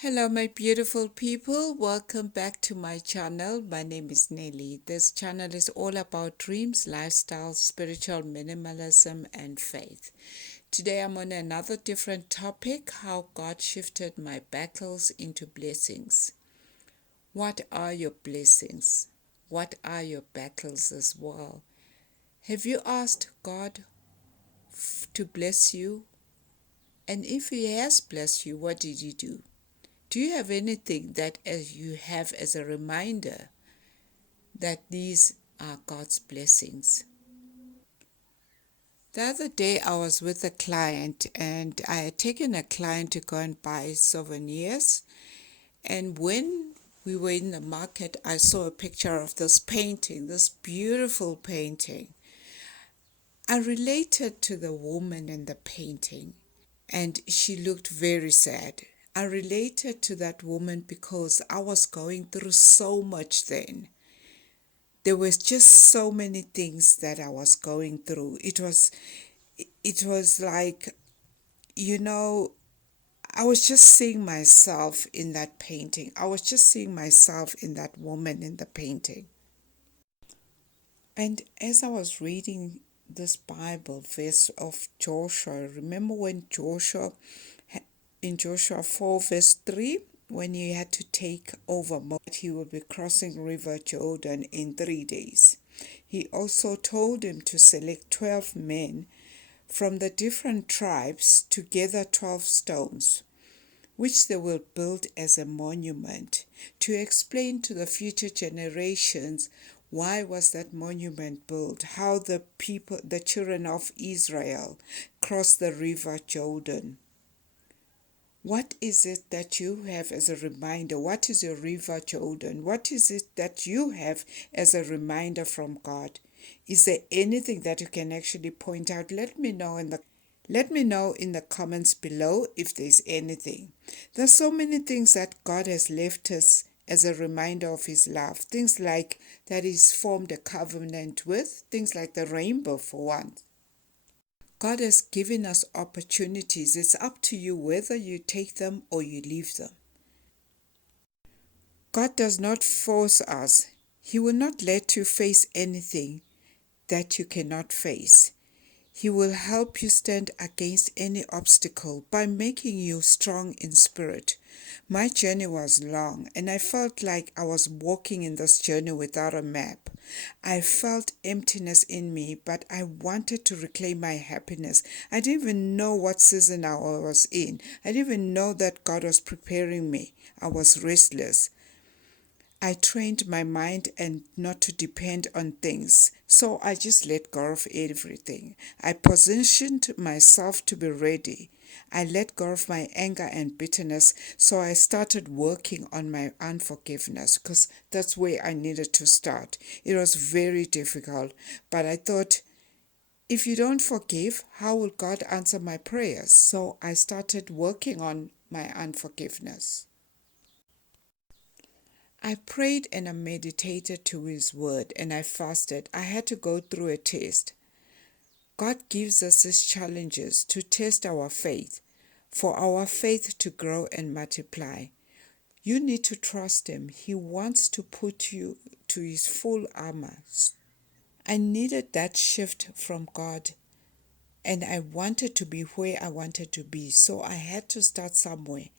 Hello, my beautiful people. Welcome back to my channel. My name is Nelly. This channel is all about dreams, lifestyle, spiritual minimalism, and faith. Today, I'm on another different topic: how God shifted my battles into blessings. What are your blessings? What are your battles as well? Have you asked God to bless you? And if He has blessed you, what did He do? Do you have anything that as you have as a reminder that these are God's blessings? The other day I was with a client and I had taken a client to go and buy souvenirs. And when we were in the market, I saw a picture of this painting, this beautiful painting. I related to the woman in the painting and she looked very sad. I related to that woman because I was going through so much then. There was just so many things that I was going through. It was like, you know, I was just seeing myself in that painting. I was just seeing myself in that woman in the painting. And as I was reading this Bible verse of Joshua, remember when in Joshua 4, verse 3, when he had to take over, he will be crossing River Jordan in 3 days. He also told him to select 12 men from the different tribes to gather 12 stones, which they will build as a monument, to explain to the future generations why was that monument built, how the children of Israel crossed the river Jordan. What is it that you have as a reminder? What is your river Jordan? What is it that you have as a reminder from God? Is there anything that you can actually point out? Let me know in the comments below if there's anything. There's so many things that God has left us as a reminder of his love. Things like that he's formed a covenant with, things like the rainbow for one. God has given us opportunities. It's up to you whether you take them or you leave them. God does not force us. He will not let you face anything that you cannot face. He will help you stand against any obstacle by making you strong in spirit. My journey was long and I felt like I was walking in this journey without a map. I felt emptiness in me, but I wanted to reclaim my happiness. I didn't even know what season I was in. I didn't even know that God was preparing me. I was restless. I trained my mind and not to depend on things. So I just let go of everything. I positioned myself to be ready. I let go of my anger and bitterness. So I started working on my unforgiveness because that's where I needed to start. It was very difficult, but I thought, if you don't forgive, how will God answer my prayers? So I started working on my unforgiveness. I prayed and I meditated to his word and I fasted. I had to go through a test. God gives us these challenges to test our faith, for our faith to grow and multiply. You need to trust him. He wants to put you to his full armor. I needed that shift from God and I wanted to be where I wanted to be. So I had to start somewhere.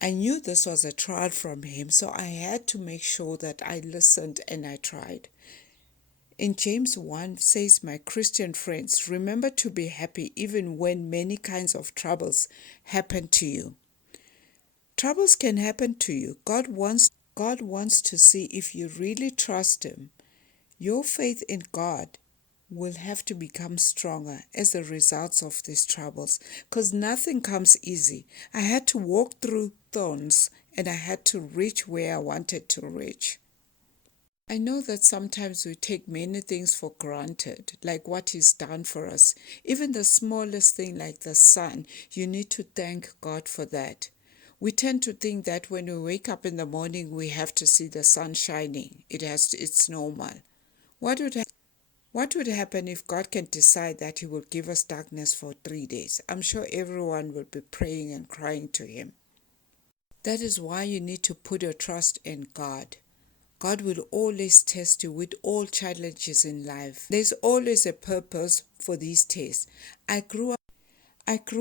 I knew this was a trial from him, so I had to make sure that I listened and I tried. In James 1 says, my Christian friends, remember to be happy even when many kinds of troubles happen to you. Troubles can happen to you. God wants to see if you really trust him. Your faith in God will have to become stronger as a result of these troubles because nothing comes easy. I had to walk through thorns and I had to reach where I wanted to reach. I know that sometimes we take many things for granted, like what He's done for us. Even the smallest thing, like the sun, you need to thank God for that. We tend to think that when we wake up in the morning, we have to see the sun shining. It's normal. What would what would happen if God can decide that He will give us darkness for 3 days? I'm sure everyone will be praying and crying to Him. That is why you need to put your trust in God. God will always test you with all challenges in life. There's always a purpose for these tests. I grew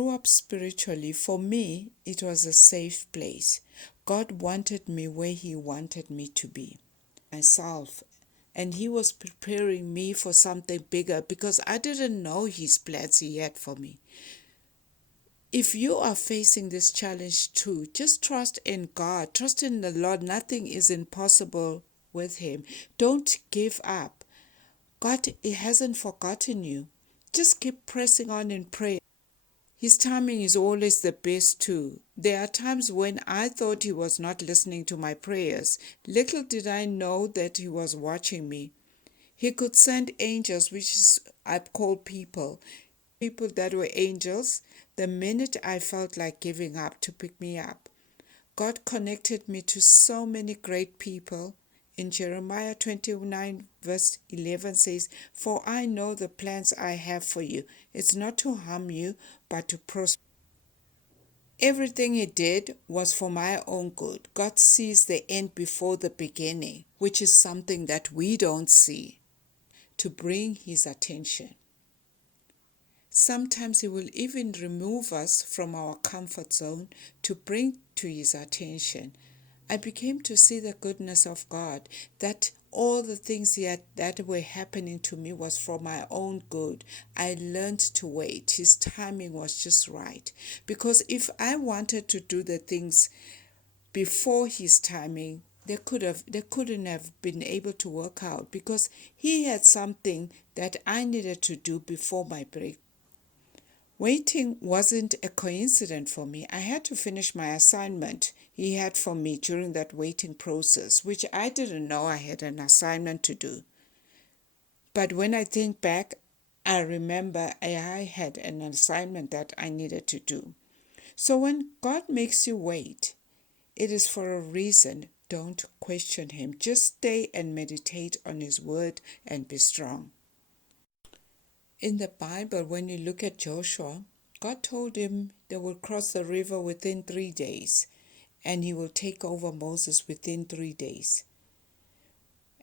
up spiritually. For me, it was a safe place. God wanted me where He wanted me to be, myself. And He was preparing me for something bigger because I didn't know His plans He had for me. If you are facing this challenge too, just trust in God. Trust in the Lord. Nothing is impossible with Him. Don't give up. God hasn't forgotten you. Just keep pressing on in prayer. His timing is always the best too. There are times when I thought He was not listening to my prayers. Little did I know that He was watching me. He could send angels, which is I call people that were angels, the minute I felt like giving up, to pick me up. God connected me to so many great people. In Jeremiah 29 verse 11 says, "For I know the plans I have for you. It's not to harm you, but to prosper." Everything He did was for my own good. God sees the end before the beginning, which is something that we don't see, to bring His attention. Sometimes He will even remove us from our comfort zone to bring to His attention. I became to see the goodness of God, that all the things that were happening to me was for my own good. I learned to wait. His timing was just right. Because if I wanted to do the things before His timing, they couldn't have been able to work out, because He had something that I needed to do before my break. Waiting wasn't a coincidence for me. I had to finish my assignment He had for me during that waiting process, which I didn't know I had an assignment to do. But when I think back, I remember I had an assignment that I needed to do. So when God makes you wait, it is for a reason. Don't question Him. Just stay and meditate on His word and be strong. In the Bible, when you look at Joshua, God told him they will cross the river within 3 days, and He will take over Moses within 3 days.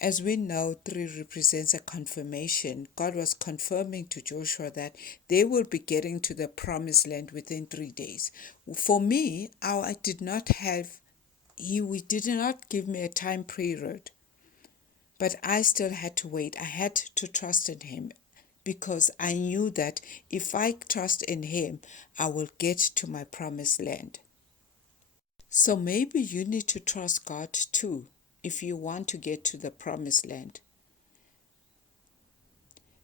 As we know, 3 represents a confirmation. God was confirming to Joshua that they will be getting to the promised land within 3 days. For me, I did not have, He did not give me a time period, but I still had to wait. I had to trust in Him, because I knew that if I trust in Him, I will get to my promised land. So maybe you need to trust God too if you want to get to the promised land.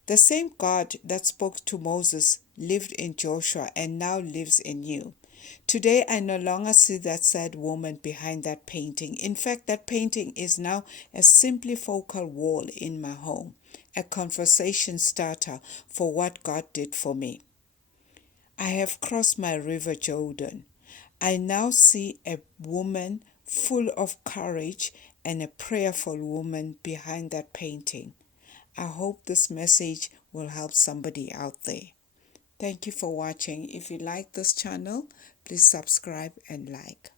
The same God that spoke to Moses lived in Joshua and now lives in you. Today, I no longer see that sad woman behind that painting. In fact, that painting is now a simply focal wall in my home, a conversation starter for what God did for me. I have crossed my river Jordan. I now see a woman full of courage and a prayerful woman behind that painting. I hope this message will help somebody out there. Thank you for watching. If you like this channel, please subscribe and like.